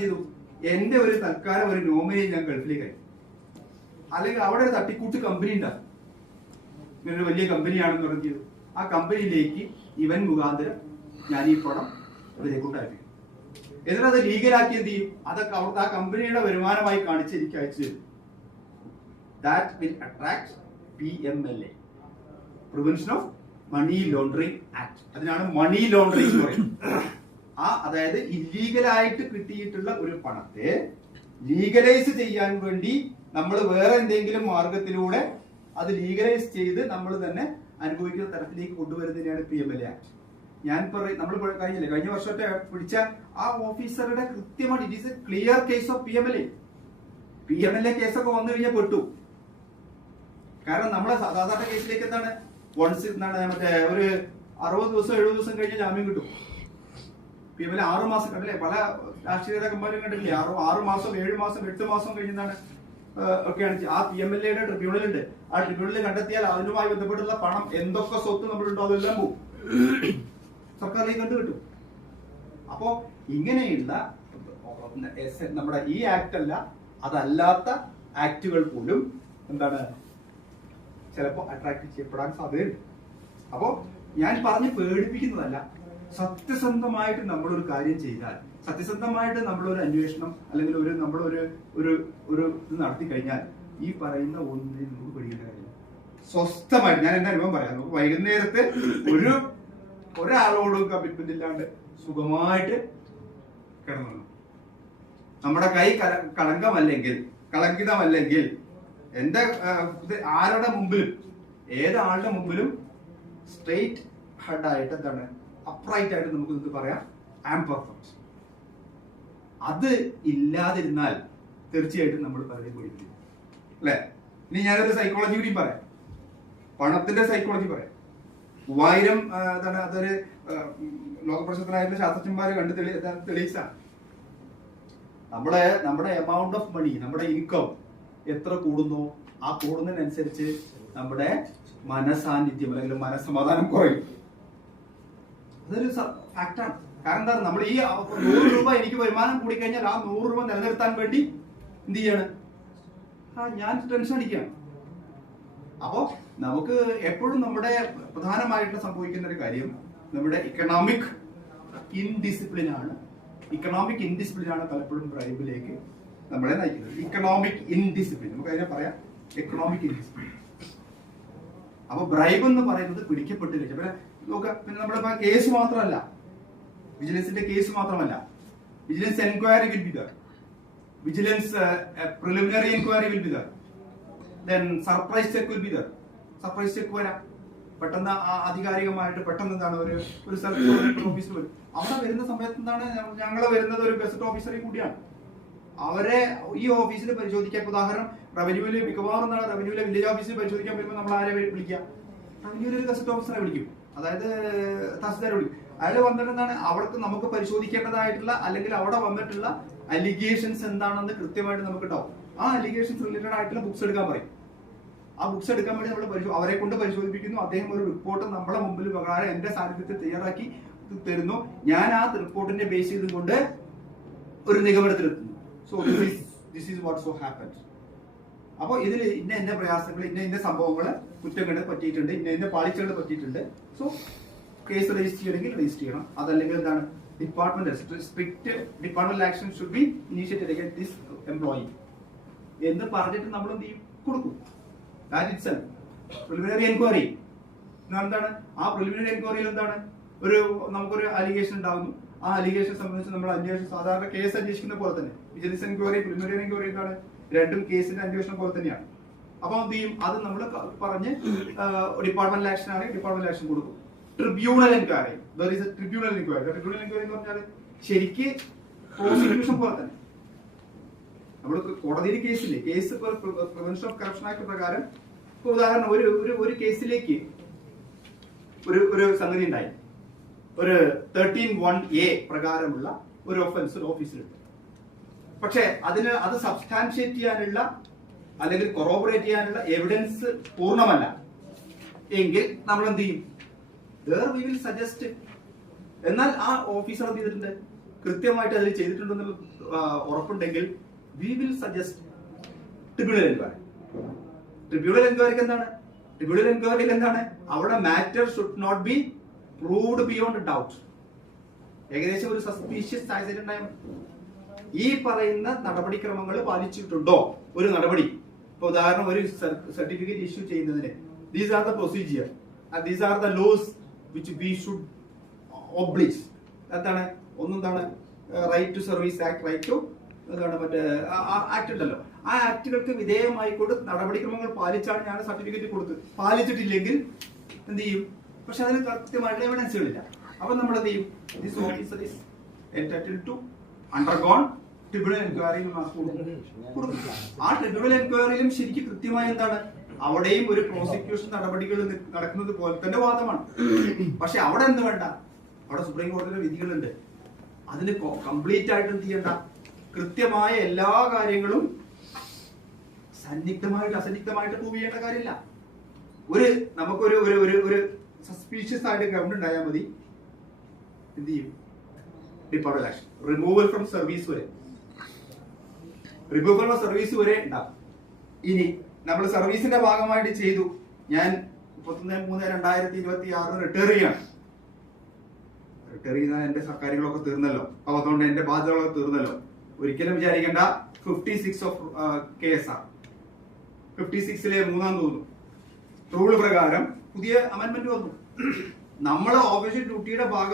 ചെയ്തു, എന്റെ ഒരു തൽക്കാലം ഒരു നോമിനി ഞാൻ ഗൾഫിലേക്ക് അയച്ചു. അല്ലെങ്കിൽ അവിടെ ഒരു തട്ടിക്കൂട്ട് കമ്പനി ഉണ്ടാകും, ഇങ്ങനൊരു വലിയ കമ്പനിയാണെന്ന് പറഞ്ഞു. ആ കമ്പനിയിലേക്ക് ഇവൻ മുഖാന്തരം ഞാൻ ഈ പണം ഇവരെക്കൊണ്ട് അയക്കും. എന്നിട്ട് അത് ലീഗലാക്കി എന്ത് ചെയ്യും? അതൊക്കെ അവിടുത്തെ ആ കമ്പനിയുടെ വരുമാനമായി കാണിച്ച് എനിക്ക് അയച്ചു തരും. That will attract PMLA, prevention of money laundering act. അതിനാണ് മണി ലോണ്ടറിംഗ് എന്ന് പറയുന്നത്. അതായത് ഇല്ലീഗലായിട്ട് കിട്ടിയിട്ടുള്ള ഒരു പണത്തെ ലീഗലൈസ് ചെയ്യാൻ വേണ്ടി നമ്മൾ വേറെ എന്തെങ്കിലും മാർഗത്തിലൂടെ അത് ലീഗലൈസ് ചെയ്ത് നമ്മൾ തന്നെ അനുഭവിക്കുന്ന തരത്തിലേക്ക് കൊണ്ടുവരുന്നതിനാണ് PMLA ആക്ട്. ഞാൻ നമ്മൾ കഴിഞ്ഞ വർഷത്തെ പിടിച്ച ആ ഓഫീസറുടെ കൃത്യമായിട്ട് it is A clear case of PMLA കേസൊക്കെ വന്നു കഴിഞ്ഞാൽ പെട്ടു. കാരണം നമ്മളെ സാധാരണ കേസിലേക്ക് എന്താണ് മറ്റേ ഒരു 60 ദിവസം 70 ദിവസം കഴിഞ്ഞ് ജാമ്യം കിട്ടും. PMLA 6 മാസം കണ്ടില്ലേ, പല രാഷ്ട്രീയ നേതാക്കന്മാരും കണ്ടില്ലേ, 6 മാസം 7 മാസം 8 മാസം കഴിഞ്ഞാണ് ഒക്കെയാണ് ആ PMLA-യുടെ ട്രിബ്യൂണൽ ഉണ്ട്. ആ ട്രിബ്യൂണലിൽ കണ്ടെത്തിയാൽ അതിനുമായി ബന്ധപ്പെട്ടുള്ള പണം എന്തൊക്കെ സ്വത്ത് നമ്മളുണ്ടോ അതെല്ലാം പോകും, സർക്കാരിലേക്ക് കണ്ടു കിട്ടും. അപ്പോ ഇങ്ങനെയുള്ള നമ്മുടെ ഈ ആക്ട് അല്ല അതല്ലാത്ത ആക്ടുകൾ പോലും എന്താണ് ചിലപ്പോൾ അട്രാക്ട് ചെയ്യപ്പെടാൻ സാധ്യതയുണ്ട്. അപ്പോ ഞാൻ പറഞ്ഞ് പേടിപ്പിക്കുന്നതല്ല, സത്യസന്ധമായിട്ട് നമ്മളൊരു കാര്യം ചെയ്താൽ, സത്യസന്ധമായിട്ട് നമ്മളൊരു അന്വേഷണം അല്ലെങ്കിൽ നമ്മളൊരു ഇത് നടത്തി കഴിഞ്ഞാൽ ഈ പറയുന്ന ഒന്നിനെ നമുക്ക് പേടിക്കേണ്ട കാര്യമില്ല. സ്വസ്ഥമായിട്ട് ഞാൻ എന്റെ അനുഭവം പറയാം. നമുക്ക് വൈകുന്നേരത്ത് ഒരാളോടും കമ്മിറ്റ്മെന്റ് ഇല്ലാണ്ട് സുഖമായിട്ട് കിടന്നു. നമ്മുടെ കൈ കളങ്കിതമല്ലെങ്കിൽ എന്റെ ആരുടെ മുമ്പിലും ഏതാളുടെ മുമ്പിലും സ്ട്രെയിറ്റ് ഹെഡായിട്ട് എന്താണ് അപ്രൈറ്റ് ആയിട്ട് നമുക്ക് ഇത് പറയാം, ഐ ആം പെർഫെക്റ്റ്. അത് ഇല്ലാതിരുന്നാൽ തീർച്ചയായിട്ടും നമ്മൾ പലരെയും പഠിക്കും അല്ലെ. ഇനി ഞാനൊരു സൈക്കോളജി കൂടി പറയാം, പണത്തിന്റെ സൈക്കോളജി പറയാം. 3000 അതൊരു ലോകപ്രശസ്തരായിട്ടുള്ള ശാസ്ത്രജ്ഞന്മാരെ കണ്ട് തെളിയിച്ചാണ്. നമ്മുടെ എമൗണ്ട് ഓഫ് മണി, നമ്മുടെ ഇൻകം എത്ര കൂടുന്നു, ആ കൂടുന്നതിനനുസരിച്ച് നമ്മുടെ മനസാന്നിധ്യം അല്ലെങ്കിൽ മനസ്സമാധാനം കുറയും. അതൊരു ഫാക്റ്റാണ്. കാരണം എന്താണ്, നമ്മൾ ഈ 100 രൂപ എനിക്ക് വരുമാനം കൂടിക്കഴിഞ്ഞാൽ ആ 100 രൂപ നിലനിർത്താൻ വേണ്ടി എന്ത് ചെയ്യാണ്, ഞാൻ ടെൻഷൻ അടിക്കുകയാണ്. അപ്പോ നമുക്ക് എപ്പോഴും നമ്മുടെ പ്രധാനമായിട്ട് സംഭവിക്കുന്ന ഒരു കാര്യം നമ്മുടെ ഇക്കണോമിക് ഇൻഡിസിപ്ലിൻ ആണ് പലപ്പോഴും ബ്രൈബിലേക്ക് നമ്മളെ നയിക്കുന്നത്. ഇക്കണോമിക് ഇൻഡിസിപ്ലിൻ, നമുക്ക് അതിനെ പറയാം എക്കണോമിക് ഇൻഡിസിപ്ലിൻ. അപ്പൊ ബ്രൈബ് എന്ന് പറയുന്നത് പിടിക്കപ്പെട്ടില്ല. പിന്നെ നമ്മുടെ കേസ് മാത്രമല്ല, വിജിലൻസിന്റെ കേസ് മാത്രമല്ല, vigilance enquiry will be there, vigilance preliminary enquiry will be there, then surprise check will be there. Surprise check വരാം, പെട്ടെന്ന് ആധികാരികമായിട്ട് പെട്ടെന്ന് എന്താണ് ഒരു സർക്കിൾ ഓഫീസർ വരും. അവിടെ വരുന്ന സമയത്ത് എന്താണ്, ഞങ്ങൾ വരുന്നത് ഒരു ഗസറ്റ് ഓഫീസറെ കൂടിയാണ്. അവരെ ഈ ഓഫീസിൽ പരിശോധിക്കാൻ, ഉദാഹരണം റവന്യൂവില് മിക്കവാറും റവന്യൂവിലെ വില്ലേജ് ഓഫീസിൽ പരിശോധിക്കാൻ വരുമ്പോൾ നമ്മൾ ആരെ വിളിക്കാം, റവന്യൂവിൽ ഒരു ഗസറ്റ് ഓഫീസറെ വിളിക്കും, അതായത് തഹസിൽദാരെ വിളിക്കും. അയാൾ വന്നിട്ടെന്താണ് അവർക്ക് നമുക്ക് പരിശോധിക്കേണ്ടതായിട്ടുള്ള അല്ലെങ്കിൽ അവിടെ വന്നിട്ടുള്ള അലിഗേഷൻസ് എന്താണെന്ന് കൃത്യമായിട്ട് നമുക്ക് ഉണ്ടാവും. ആ അലിഗേഷൻസ് റിലേറ്റഡ് ആയിട്ടുള്ള ബുക്സ് എടുക്കാൻ പറയും. ആ ബുക്സ് എടുക്കാൻ വേണ്ടി നമ്മൾ അവരെ കൊണ്ട് പരിശോധിപ്പിക്കുന്നു. അദ്ദേഹം ഒരു റിപ്പോർട്ട് നമ്മളെ മുമ്പിൽ പ്രകാരം എന്റെ സാന്നിധ്യത്തിൽ തയ്യാറാക്കി തരുന്നു. ഞാൻ ആ റിപ്പോർട്ടിന്റെ ബേസ് ചെയ്തുകൊണ്ട് ഒരു നിഗമനത്തിലെത്തുന്നു. So this is what so happens. അപ്പോൾ ഇതിൽ ഇന്ന പ്രയാസങ്ങൾ, ഇന്ന സംഭവങ്ങൾ, കുറ്റങ്ങൾ പറ്റിയിട്ടുണ്ട്, ഇന്ന പാളിച്ചകൾ പറ്റിയിട്ടുണ്ട്. സോ കേസ് രജിസ്റ്റർ ചെയ്യണമെങ്കിൽ രജിസ്റ്റർ ചെയ്യണം. അതല്ലെങ്കിൽ എന്താണ് strict departmental action should be initiated against this employee എന്ന് പറഞ്ഞിട്ട് നമ്മൾ എന്ത് ചെയ്യും, കൊടുക്കും. പ്രിലിമിനറി എൻക്വയറി എന്താണ്, ആ പ്രിലിമിനറി എൻക്വയറിയിൽ എന്താണ് നമുക്കൊരു അലിഗേഷൻ ഉണ്ടാകുന്നു. ആ അലിഗേഷൻ സംബന്ധിച്ച് നമ്മൾ അന്വേഷണം സാധാരണ കേസ് അന്വേഷിക്കുന്ന പോലെ തന്നെ, വിജിലൻസ് എൻക്വയറി പ്രിലിമിനറി എൻക്വയറി എന്താണ്, രണ്ടും കേസിന്റെ അന്വേഷണം പോലെ തന്നെയാണ്. അപ്പൊ എന്ത് ചെയ്യും, അത് നമ്മൾ പറഞ്ഞ് ഡിപ്പാർട്ട്മെന്റൽ ആക്ഷൻ ആണെങ്കിൽ ഡിപ്പാർട്ട്മെന്റൽ ആക്ഷൻ കൊടുക്കും. ട്രിബ്യൂണൽ എൻക്വയറി, ട്രിബ്യൂണൽ എൻക്വയറി എന്ന് പറഞ്ഞാൽ ശരിക്ക് പ്രോസിക്യൂഷൻ പോലെ തന്നെ നമ്മൾ കോടതിയിൽ കേസില്ലേ, case prevention of corruption act പ്രകാരം ഉദാഹരണം ഒരു കേസിലേക്ക് ഒരു സംഗതി ഉണ്ടായി, ഒരു 13(1)A പ്രകാരമുള്ള ഒരു ഒഫൻസ് ഒരു ഓഫീസിലുണ്ട്. പക്ഷെ അത് സബ്സ്റ്റാൻഷിയേറ്റ് ചെയ്യാനുള്ള അല്ലെങ്കിൽ കൊറോബറേറ്റ് ചെയ്യാനുള്ള എവിഡൻസ് പൂർണ്ണമല്ല എങ്കിൽ നമ്മൾ എന്ത് ചെയ്യും, we will suggest. എന്നാൽ ആ ഓഫീസർ എന്ത് ചെയ്തിട്ടുണ്ട്, കൃത്യമായിട്ട് അതിൽ ചെയ്തിട്ടുണ്ടെന്നുള്ള ഉറപ്പുണ്ടെങ്കിൽ we will suggest tribunal enquiry. Tribunal എൻക്വയറിക്ക് എന്താണ്? ട്രിബ്യൂണൽ എൻക്വയറിയിൽ എന്താണ്? അവിടെ matter should not be proved beyond doubt. ഏകദേശം ഒരു സസ്പീഷ്യസ് സാഹചര്യം ഉണ്ടായാൽ ഈ പറയുന്ന നടപടിക്രമങ്ങൾ പാലിച്ചിട്ടുണ്ടോ ഒരു നടപടി. ഇപ്പൊ ഉദാഹരണം, ഒരു സർട്ടിഫിക്കറ്റ് ഇഷ്യൂ ചെയ്യുന്നതിന് these are the procedure, these are the laws which we should oblige. എന്താണ്? ഒന്നെന്താണ്? Right to service act, right to എന്താണ് മറ്റേ ആക്ട് ഉണ്ടല്ലോ. ആ ആക്ടുകൾക്ക് വിധേയമായിക്കൊണ്ട് നടപടിക്രമങ്ങൾ പാലിച്ചാണ് ഞാൻ സർട്ടിഫിക്കറ്റ് കൊടുത്തത്. പാലിച്ചിട്ടില്ലെങ്കിൽ എന്ത് ചെയ്യും? പക്ഷെ അതിന് കൃത്യമായിട്ടുള്ള എവിഡൻസുകളില്ല. അപ്പൊ നമ്മൾ എന്ത് ചെയ്യും? This officer is entitled to undergone tribunal enquiry കൊടുക്കും. ആ ട്രിബ്യൂണൽ എൻക്വയറിയിലും ശരിക്കും കൃത്യമായി എന്താണ്? അവിടെയും ഒരു പ്രോസിക്യൂഷൻ നടപടികൾ നടക്കുന്നത് പോലെ തന്നെ വാദമാണ്. പക്ഷെ അവിടെ എന്ത് വേണ്ട? അവിടെ സുപ്രീം കോടതിയുടെ വിധികളുണ്ട്. അതിന് കംപ്ലീറ്റ് ആയിട്ട് എന്ത് ചെയ്യണ്ട? കൃത്യമായ എല്ലാ കാര്യങ്ങളും സന്നിഗ്ധമായിട്ട് അസന്നിഗ്ധമായിട്ട് പ്രൂവ് ചെയ്യേണ്ട കാര്യമില്ല. നമുക്കൊരു ഒരു സസ്പീഷ്യസ് ആയിട്ട് ഗ്രൗണ്ട് ഉണ്ടായാൽ മതി, എന്ത് ചെയ്യും? Department action, removal from service വരെ, റിമൂവൽ ഫ്രം സർവീസ് വരെ ഉണ്ടാവും. ഇനി നമ്മൾ സർവീസിന്റെ ഭാഗമായിട്ട് ചെയ്തു, ഞാൻ 31/3/2026 റിട്ടയർ ചെയ്യാണ്. റിട്ടയർ ചെയ്യുന്ന എന്റെ കാര്യങ്ങളൊക്കെ തീർന്നല്ലോ, അപ്പൊ അതുകൊണ്ട് എന്റെ ബാധ്യതകളൊക്കെ തീർന്നല്ലോ. ഒരിക്കലും വിചാരിക്കേണ്ട 56 ഓഫ് KSR 56-ലെ 3-ാം തോന്നുന്നു റൂൾ പ്രകാരം പുതിയ അമെന്റ്മെന്റ് വന്നു. നമ്മളെ ഓഫീഷ്യൽ ഡ്യൂട്ടിയുടെ ഭാഗം